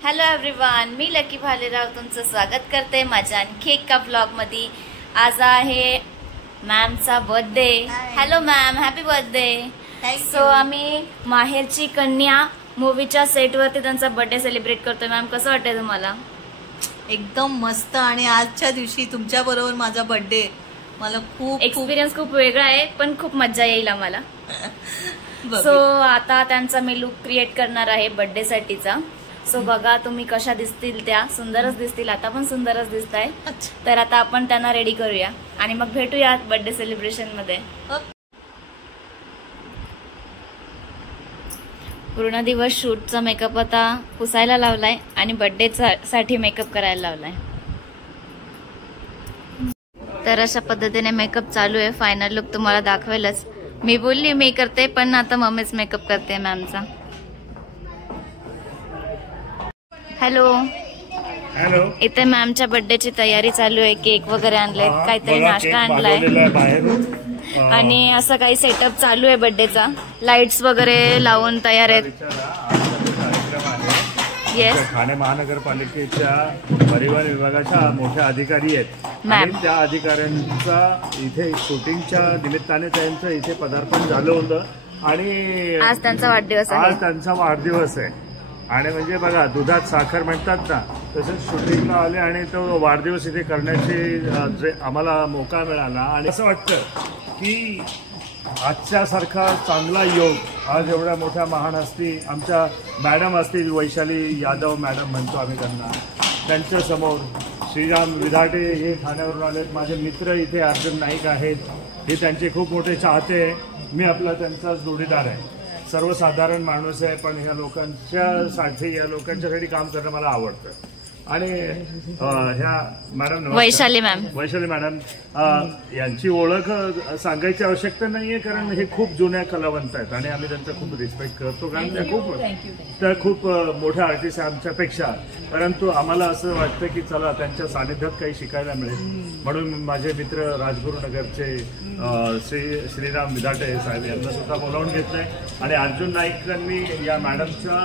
Hello everyone, मी lucky Bhalerao तुमचं स्वागत करते माझ्या आणखी एका ब्लॉग मध्ये। आज आहे मॅमचा birthday. Hello ma'am, happy birthday. So आम्ही माहेरची कन्या मूवीच्या सेटवरती त्यांचा बर्थडे सेलिब्रेट करतोय। मॅम, कसं वाटतंय तुम्हाला? एकदम मस्त। आणि आजच्या दिवशी तुमच्या बरोबर माझा बर्थडे, मला खूप एक्सपिरियन्स खूप वेगळा आहे, पण खूप मजा येईल आम्हाला। सो आता त्यांचा मी लुक क्रिएट करणार आहे बर्थडे साठीचा। सो बघा तुम्ही कशा दिसतील, त्या सुंदरच दिसतील, आता पण सुंदरच दिसताय। तर आता आपण त्यांना रेडी करूया आणि मग भेटूया बर्थडे सेलिब्रेशन मध्ये। पूर्ण दिवस शूटचा मेकअप आता पुसायला लावलाय आणि बर्थडे साठी मेकअप करायला लावलाय। तर अशा पद्धतीने मेकअप चालू आहे। फायनल लुक तुम्हाला दाखवेलच। मी बोलली मी करते, पण आता मम्मीच मेकअप करते मॅमचा। हॅलो हॅलो, इथे मॅमच्या बर्थडेची तयारी चालू आहे। केक वगैरे आणले, काहीतरी नाश्ता आणलाय आणि असं काही सेटअप चालू आहे बर्थडेचा। लाईट्स वगैरे लावून तयार आहेत। येस, ठाणे महानगरपालिकेच्या परिवहन विभागाच्या मोठ्या अधिकारी आहेत आणि त्या अधिकाऱ्यांचा इथे शूटिंगच्या निमित्ताने त्यांचं इथे पदार्पण झालं होतं आणि आज त्यांचा वाढदिवस आहे। आज त्यांचा वाढदिवस आहे आणि म्हणजे बघा, दुधात साखर म्हणतात ना, तसंच शूटिंगला आले आणि तो वाढदिवस इथे करण्याची जे आम्हाला मोका मिळाला। आणि असं वाटतं की आजच्या सारखा चांगला योग आज एवढ्या मोठ्या महान हस्ती आमच्या मॅडम असतील, वैशाली यादव मॅडम म्हणतो आम्ही त्यांना, त्यांच्या समोर श्रीराम विधाटे हे ठाण्यावरून आलेत। माझे मित्र इथे अर्जुन नाईक आहेत, हे त्यांचे खूप मोठे चाहते आहे। मी आपला त्यांचाच जोडीदार आहे। सर्वसाधारण माणूस आहे, पण ह्या लोकांच्यासाठी काम करणं मला आवडतं। आणि ह्या मॅडम, वैशाली मॅडम यांची ओळख सांगायची आवश्यकता नाहीये, कारण हे खूप जुन्या कलावंत आहेत आणि आम्ही त्यांचा खूप रिस्पेक्ट करतो, कारण त्या खूप मोठ्या आर्टिस्ट आहे आमच्यापेक्षा। परंतु आम्हाला असं वाटतं की चला त्यांच्या सानिध्यात काही शिकायला मिळेल, म्हणून माझे मित्र राजगुरुनगरचे श्रीराम विधाटे साहेब यांना सुद्धा बोलावून घेतलंय आणि अर्जुन नाईकांनी या मॅडमच्या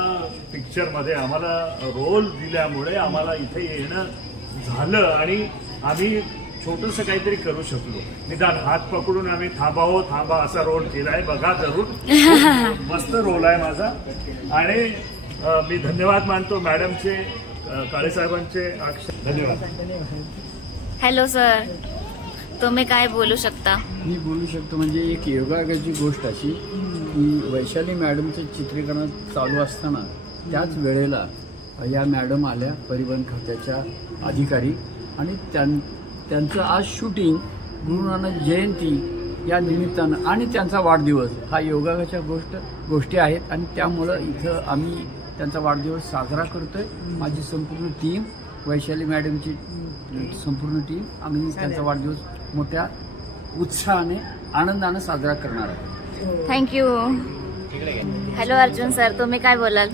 पिक्चरमध्ये आम्हाला रोल दिल्यामुळे आम्हाला इथे येणं झालं आणि आम्ही छोटंसं काहीतरी करू शकलो। निदान हात पकडून आम्ही थांबा असा रोल केलाय, बघा जरूर, मस्त रोल आहे माझा। आणि मी धन्यवाद मानतो मॅडमचे, काळेसाहेबांचे धन्यवाद। हॅलो सर, तुम्ही काय बोलू शकता? मी बोलू शकतो म्हणजे एक योगाची गोष्ट अशी की वैशाली मॅडमचं चित्रीकरण चालू असताना त्याच वेळेला या मॅडम आल्या, परिवहन खात्याच्या अधिकारी, आणि त्यांचं आज शूटिंग गुरु नानक जयंती या निमित्तानं आणि त्यांचा वाढदिवस हा योगाच्या गोष्टी आहेत आणि त्यामुळं इथं आम्ही त्यांचा वाढदिवस साजरा करतोय। माझी संपूर्ण टीम, वैशाली मॅडमची संपूर्ण टीम, आम्ही त्यांचा वाढदिवस मोठ्या उत्साहाने आनंदाने साजरा करणार आहोत। थँक्यू। हॅलो अर्जुन सर, तुम्ही काय बोलाल?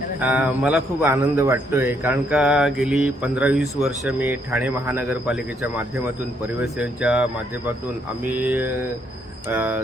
मला खूप आनंद वाटतोय, कारण का गेली 15-20 वर्ष मी ठाणे महानगरपालिकेच्या माध्यमातून, परिवहन सेवेच्या माध्यमातून आम्ही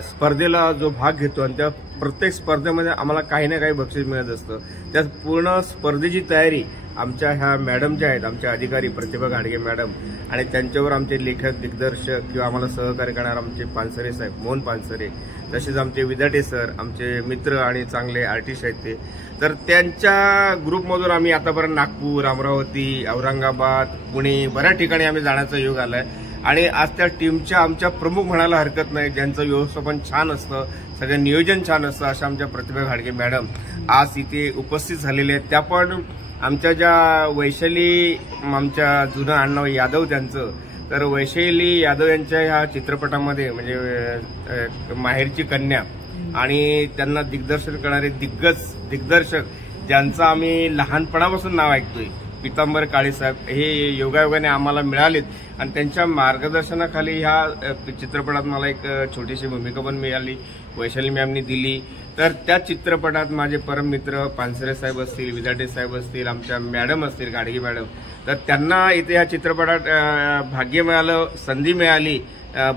स्पर्धेला जो भाग घेतो आणि त्या प्रत्येक स्पर्धेमध्ये आम्हाला काही ना काही बक्षीस मिळत असतं। त्या पूर्ण स्पर्धेची तयारी आमच्या ह्या मॅडम ज्या आहेत, आमच्या अधिकारी प्रतिभा घाडगे मॅडम, आणि त्यांच्यावर आमचे लेखक दिग्दर्शक किंवा आम्हाला सहकार्य करणारे आमचे पानसरे साहेब, मोहन पानसरे, तसेच आमचे विधाटे सर, आमचे मित्र आणि चांगले आर्टिस्ट आहेत ते। तर त्यांच्या ग्रुपमधून आम्ही आतापर्यंत नागपूर, अमरावती, औरंगाबाद, पुणे बऱ्याच ठिकाणी आम्ही जाण्याचा योग आलाय आणि आज त्या टीमच्या आमच्या प्रमुख म्हणायला हरकत नाही, ज्यांचं व्यवस्थापन छान असतं, सगळं नियोजन छान असतं, अशा आमच्या प्रतिभा घाडगे मॅडम आज इथे उपस्थित झालेले आहेत। त्या पण आमच्या ज्या वैशाली, आमच्या जुनं आडनाव यादव त्यांचं, तर वैशाली यादव यांच्या ह्या चित्रपटामध्ये म्हणजे माहेरची कन्या आणि त्यांना दिग्दर्शन करणारे दिग्दर्शक ज्यांचं आम्ही लहानपणापासून नाव ऐकतोय, पितांबर काळेसाहेब, हे योगायोगाने आम्हाला मिळालेत आणि त्यांच्या मार्गदर्शनाखाली ह्या चित्रपटात मला एक छोटीशी भूमिका पण मिळाली, वैशाली मॅमनी दिली। तर त्या चित्रपटात माझे परम मित्र पानसरे साहेब असतील, विधाटे साहेब असतील, आमच्या मॅडम असतील, घाडगे मॅडम, तर त्यांना इथे ह्या चित्रपटात भाग्य मिळालं, संधी मिळाली,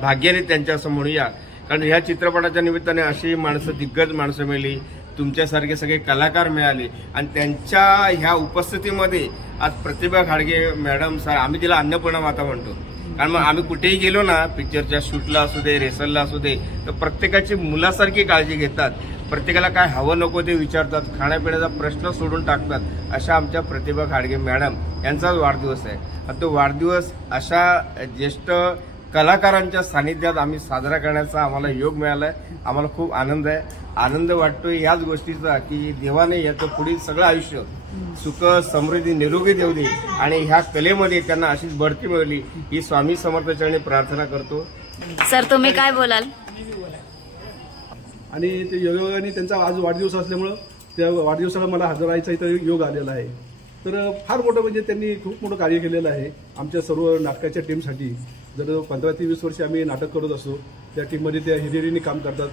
भाग्याने त्यांच्या असं म्हणूया, कारण ह्या चित्रपटाच्या निमित्ताने अशी माणसं, दिग्गज माणसं मिळाली तुमच्यासारखे सगळे कलाकार मिळाले आणि त्यांच्या ह्या उपस्थितीमध्ये आज प्रतिभा घाडगे मॅडम सर, आम्ही तिला अन्नपूर्णा माता म्हणतो, कारण मग आम्ही कुठेही गेलो ना, पिक्चरच्या शूटला असू दे, रेसलला असू दे, तर प्रत्येकाची मुलासारखी काळजी घेतात, प्रत्येकाला काय हवं नको ते विचारतात, खाण्यापिण्याचा प्रश्न सोडून टाकतात. अशा आमच्या प्रतिभा घाडगे मॅडम यांचाच वाढदिवस आहे. आणि तो वाढदिवस अशा ज्येष्ठ कलाकारांच्या सानिध्यात आम्ही साजरा करण्याचा आम्हाला योग मिळालाय. आम्हाला खूप आनंद आहे. आनंद वाटतोय याच गोष्टीचा की देवाने याचं पुढील सगळं आयुष्य सुख समृद्धी निरोगी देऊ दे आणि ह्या कलेमध्ये त्यांना अशीच बढती मिळाली ही स्वामी समर्थ चरणी प्रार्थना करतो. सर तुम्ही काय बोलाल? आणि ते योगायोगाने त्यांचा आज वाढदिवस असल्यामुळं त्या वाढदिवसाला मला हजर राहायचा इथं योग आलेला आहे. तर फार मोठं म्हणजे त्यांनी खूप मोठं कार्य केलेलं आहे आमच्या सर्व नाटकाच्या टीमसाठी. जर 15 ते 20 वर्षे आम्ही नाटक करत असतो, त्या टीममध्ये त्या हिरिरीने काम करतात,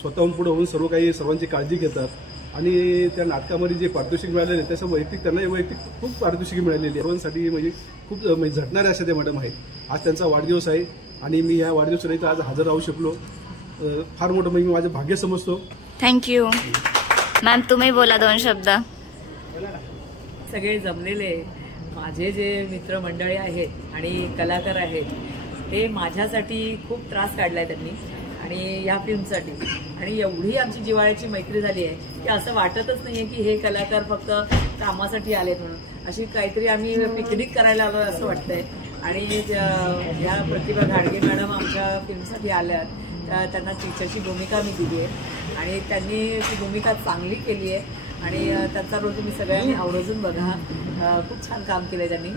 स्वतःहून पुढे होऊन सर्व काही सर्वांची काळजी घेतात. आणि त्या नाटकामध्ये जे पारितोषिक मिळालेले त्याचं वैयक्तिक त्यांना वैयक्तिक खूप पारितोषिक मिळालेली आहे. सर्वांसाठी म्हणजे खूप झटणारे अशा ते मॅडम आहेत. आज त्यांचा वाढदिवस आहे आणि मी या वाढदिवसाला इथं आज हजर राहू शकलो, फार मोठं म्हणजे मी माझं भाग्य समजतो. थँक्यू. मॅम तुम्ही बोला 2 शब्द. सगळे जमलेले माझे जे मित्रमंडळी आहेत आणि कलाकार आहेत ते माझ्यासाठी खूप त्रास काढलाय त्यांनी आणि या फिल्मसाठी. आणि एवढी आमची जिव्हाळ्याची मैत्री झाली आहे की असं वाटतच नाहीये की हे कलाकार फक्त कामासाठी आलेत म्हणून. अशी काहीतरी आम्ही पिकनिक करायला आलो असं वाटतंय. आणि ह्या प्रतिभा घाडगे मॅडम आमच्या फिल्मसाठी आल्यात, त्यांना टीचरची भूमिका मी दिली आहे आणि त्यांनी ती भूमिका चांगली केली आहे आणि त्यांचा रोल तुम्ही सगळ्यांनी आवर्जून बघा. खूप छान काम केलं त्यांनी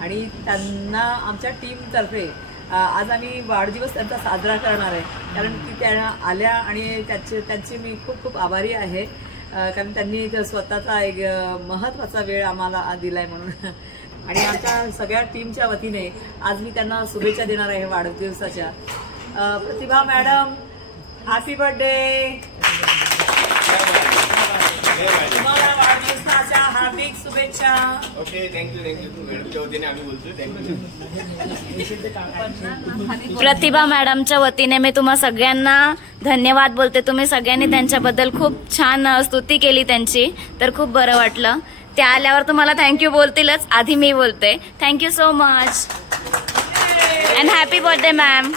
आणि त्यांना आमच्या टीमतर्फे आज आम्ही वाढदिवस त्यांचा साजरा करणार आहे. कारण की त्या आल्या आणि त्यांची मी खूप खूप आभारी आहे, कारण त्यांनी स्वतःचा एक महत्त्वाचा वेळ आम्हाला दिलाय म्हणून. आणि आमच्या सगळ्या टीमच्या वतीने आज मी त्यांना शुभेच्छा देणार आहे वाढदिवसाच्या. प्रतिभा मॅडम हॅपी बर्थडे. तुम्हाला वाढदिवसाच्या हार्दिक शुभेच्छा. Okay, thank you. मॅडमच्या वतीने आम्ही बोलतोय. थँक्यू. प्रतिभा मॅडमच्या वतीने मी तुम्हा सगळ्यांना धन्यवाद बोलते. तुम्ही सगळ्यांनी त्यांच्याबद्दल खूप छान स्तुती केली त्यांची, तर खूप बरं वाटलं. त्या आल्यावर तुम्हाला थँक्यू बोलतीलच, आधी मी बोलते. Thank you so much and happy birthday ma'am.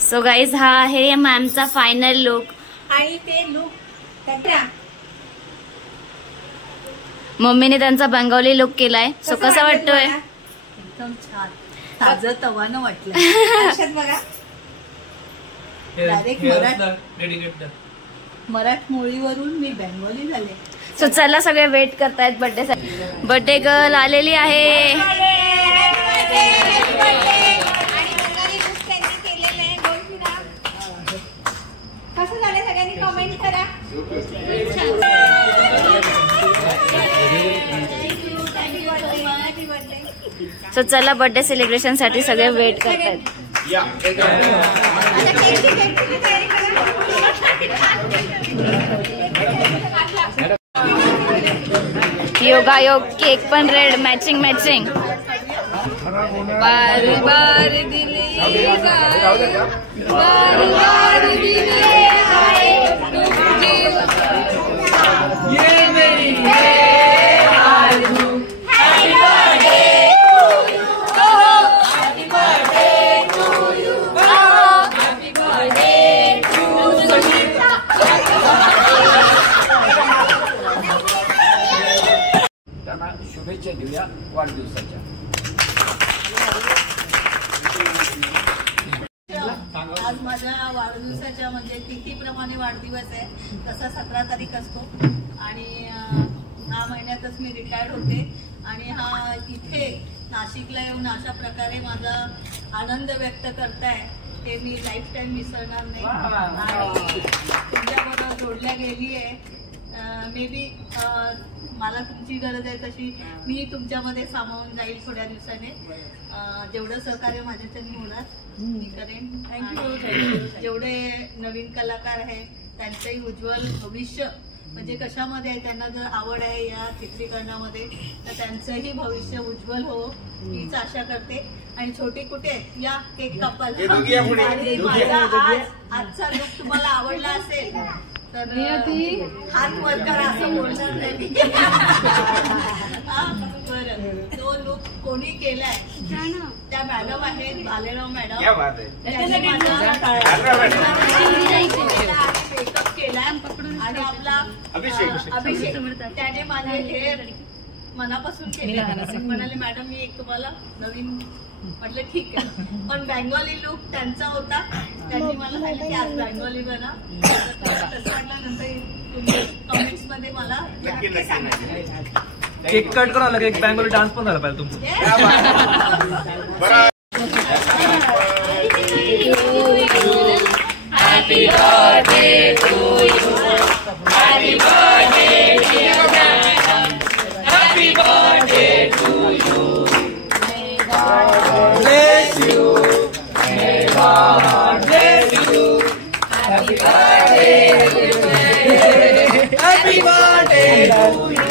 So guys हा आहे मॅमचा फायनल लुक. आणि ते लुक मम्मीने त्यांचा बंगाली लुक केलाय. सो कसा वाटतोय? एकदम छान, ताजं तवानं वाटलं. बघा डायरेक्ट मराठमोळीवरून मी बेंगोली झाले. सो चला सगळे वेट करतायत बर्थडे साठी. बर्थडे गर्ल आलेली आहे. कसं झालं सगळ्यांनी कमेंट करा. सो चला बर्थडे सेलिब्रेशन साठी सगळे वेट करतायत. योगायोग केक पण रेड, मॅचिंग. बारी बारी दिली बारी बारी दिली ये मेरी शुभेच्छा देऊया वाढदिवसाच्या. आज माझ्या वाढदिवसाच्या म्हणजे तिथीप्रमाणे वाढदिवस आहे. तसा 17 तारीख असतो आणि ह्या महिन्यातच मी रिटायर्ड होते आणि हा इथे नाशिकला येऊन अशा प्रकारे माझा आनंद व्यक्त करताय ते मी लाईफ टाईम विसरणार नाही. आणि तुमच्याबरोबर जोडल्या गेली आहे. मे बी मला तुमची गरज आहे तशी मी तुमच्यामध्ये सामावून जाईल थोड्या दिवसाने. जेवढं सहकार्य माझ्याच्याने होणार मी करेन. थँक्यू. जेवढे नवीन कलाकार आहेत त्यांचंही उज्ज्वल भविष्य म्हणजे कशामध्ये आहे, त्यांना जर आवड आहे या चित्रीकरणामध्ये तर त्यांचंही भविष्य उज्ज्वल हो हीच आशा करते. आणि छोटी कुठे आहेत या केक कापाल. आणि माझा आजचा लुक तुम्हाला आवडला असेल तर हात वर करा असं बोलणार नाही. बरं, तो लुक कोणी केलाय त्या मॅडम आहेत, भालेराव मॅडम. मेकअप केलाय आणि आपला अभिषेक त्याने माझे हेअर मनापासून केले. म्हणाले मॅडम मी एक तुम्हाला नवीन, म्हटलं ठीक आहे. पण बेंगॉली लुक त्यांचा होता, त्यांनी मला सांगितलं की आज बेंगॉली बना. तसं म्हटल्यानंतर तुम्ही कमेंट्स मध्ये मला नक्की सांगा. केक कट करून आला एक बेंगॉली डान्स पण झाला पाहिजे तुमचा. Happy birthday to you. Happy birthday dear madam. Happy birthday to you. May God bless you. May God bless you. Happy birthday to you. Happy birthday to you.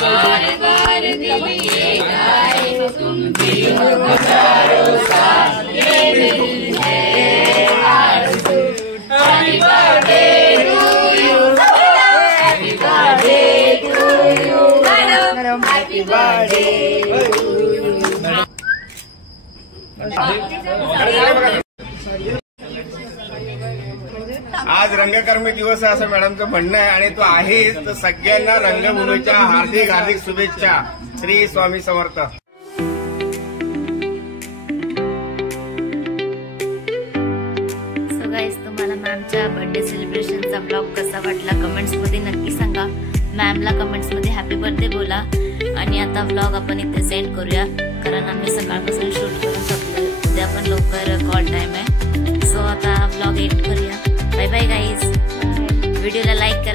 बार बार दिल ये गाए सुनती हो हजारों साल ये दिल है आरज़ू. Happy birthday to you. Happy birthday to you. Happy birthday to you. आज रंगकर्मी दिवस आहे असं मॅडमचं म्हणणं आहे आणि तो आहेच. तर सगळ्यांना रंगभूमीच्या हार्दिक हार्दिक शुभेच्छा. श्री स्वामी समर्थ. सो गाईज, तुम्हाला मॅमच्या बर्थडे सेलिब्रेशनचा ब्लॉग कसा वाटला कमेंट्स मध्ये नक्की सांगा. मॅमला कमेंट्स मध्ये हॅपी बर्थडे बोला. आणि आता व्लॉग आपण इथे सेंड करूया कारण आम्ही सकाळपासून शूट करून शकतो. उद्या पण लवकर कॉल टाइम आहे. सो आता व्लॉग एंड करूया. Bye bye guys. व्हिडिओला लाईक करा.